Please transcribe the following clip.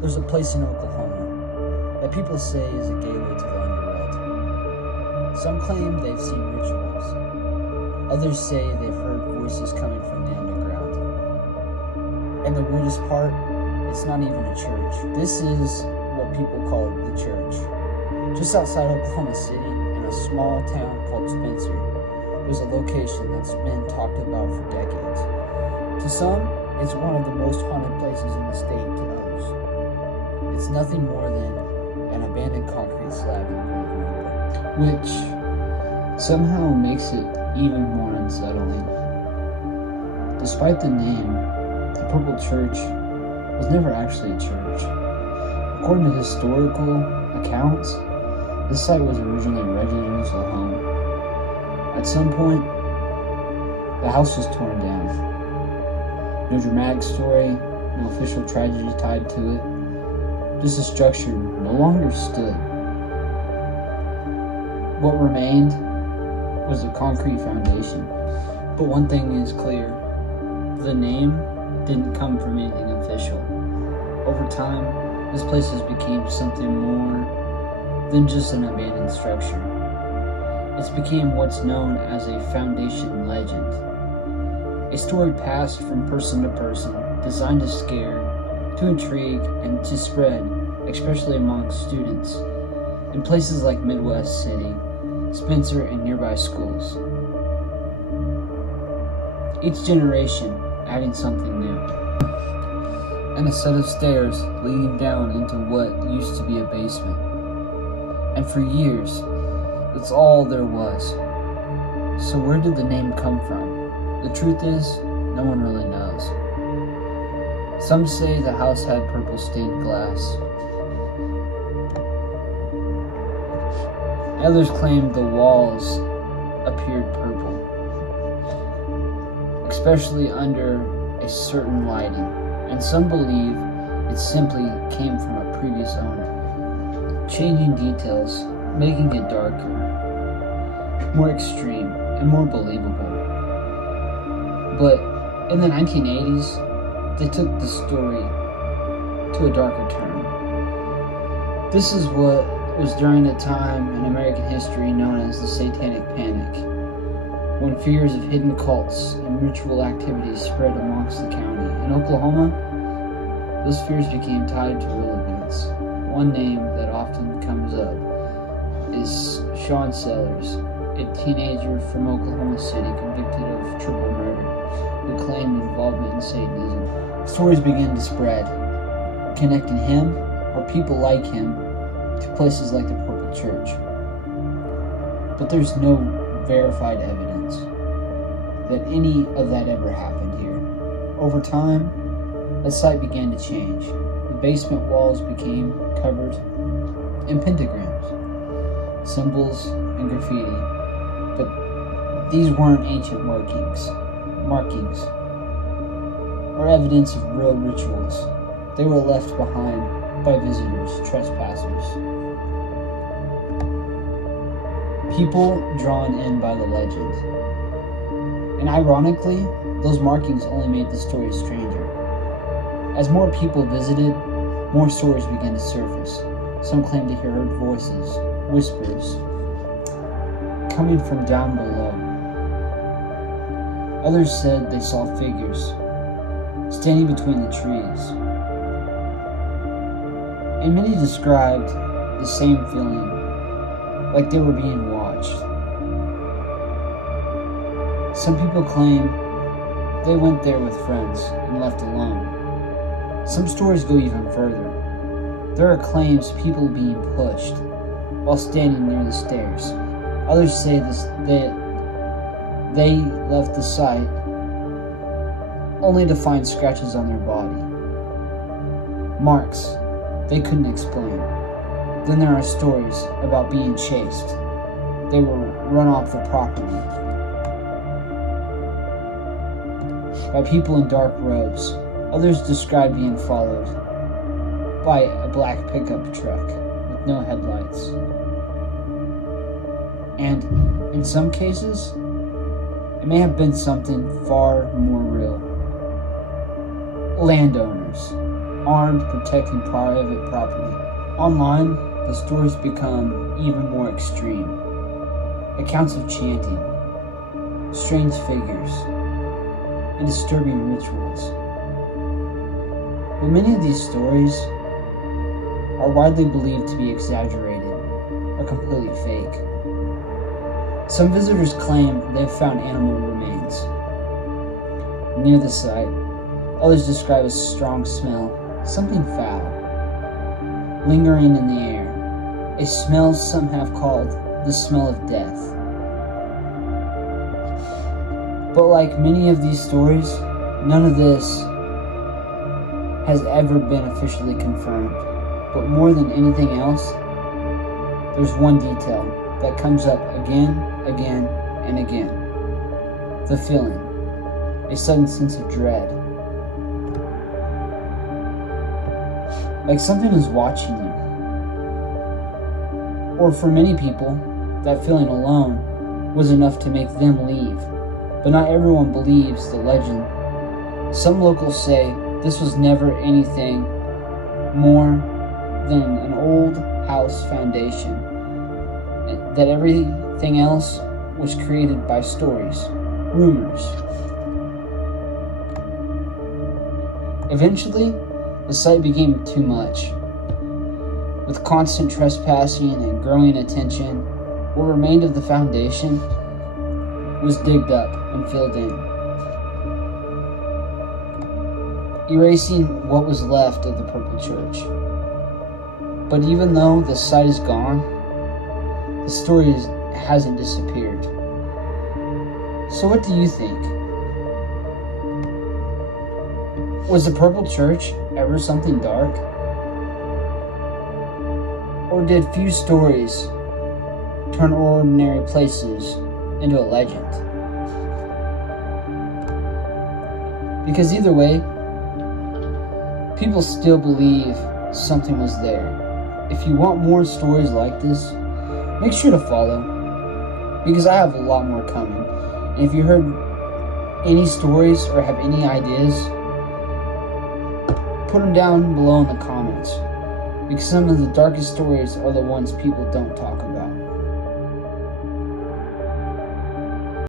There's a place in Oklahoma that people say is a gateway to the underworld. Some claim they've seen rituals. Others say they've heard voices coming from the underground. And the weirdest part, it's not even a church. This is what people call the church. Just outside Oklahoma City, in a small town called Spencer, there's a location that's been talked about for decades. To some, it's one of the most haunted places in the state. To others, it's nothing more than an abandoned concrete slab in the middle of nowhere, which somehow makes it even more unsettling. Despite the name, the Purple Church was never actually a church. According to historical accounts, this site was originally a residential home. At some point, the house was torn down. No dramatic story, no official tragedy tied to it. Just a structure no longer stood. What remained was a concrete foundation. But one thing is clear, the name didn't come from anything official. Over time, this place has become something more than just an abandoned structure. It's became what's known as a foundation legend. A story passed from person to person, designed to scare, to intrigue, and to spread, especially among students, in places like Midwest City, Spencer, and nearby schools. Each generation adding something new. And a set of stairs leading down into what used to be a basement. And for years, that's all there was. So where did the name come from? The truth is, no one really knows. Some say the house had purple stained glass. Others claim the walls appeared purple, especially under a certain lighting, and some believe it simply came from a previous owner, changing details, making it darker, more extreme, and more believable. But in the 1980s, they took the story to a darker turn. This is what was during a time in American history known as the Satanic Panic, when fears of hidden cults and ritual activities spread amongst the county. In Oklahoma, those fears became tied to real events. One name that often comes up is Sean Sellers, a teenager from Oklahoma City convicted of triple murder, who claimed involvement in Satanism. Stories began to spread, connecting him, or people like him, to places like the Purple Church. But there's no verified evidence that any of that ever happened here. Over time, the site began to change. The basement walls became covered in pentagrams, symbols, and graffiti. But these weren't ancient markings, or evidence of real rituals. They were left behind by visitors, trespassers. People drawn in by the legend. And ironically, those markings only made the story stranger. As more people visited, more stories began to surface. Some claimed to hear voices, whispers, coming from down below. Others said they saw figures standing between the trees. And many described the same feeling, like they were being watched. Some people claim they went there with friends and left alone. Some stories go even further. There are claims people being pushed while standing near the stairs. Others say that they left the site only to find scratches on their body, marks they couldn't explain. Then there are stories about being chased. They were run off the property by people in dark robes. Others describe being followed by a black pickup truck with no headlights. And in some cases, it may have been something far more real. Landowners armed, protecting private property. Online, the stories become even more extreme. Accounts of chanting, strange figures, and disturbing rituals. But many of these stories are widely believed to be exaggerated or completely fake. Some visitors claim they've found animal remains near the site. Others describe a strong smell, something foul, lingering in the air, a smell some have called the smell of death. But like many of these stories, none of this has ever been officially confirmed. But more than anything else, there's one detail that comes up again, and again. The feeling, a sudden sense of dread. Like something is watching you. Or for many people, that feeling alone was enough to make them leave. But not everyone believes the legend. Some locals say this was never anything more than an old house foundation, that everything else was created by stories, rumors. Eventually, the site became too much. With constant trespassing and growing attention, what remained of the foundation was digged up and filled in, erasing what was left of the Purple Church. But even though the site is gone, the story hasn't disappeared. So what do you think? Was the Purple Church ever something dark? Or did few stories turn ordinary places into a legend? Because either way, people still believe something was there. If you want more stories like this, make sure to follow, because I have a lot more coming. And if you heard any stories or have any ideas, put them down below in the comments, because some of the darkest stories are the ones people don't talk about.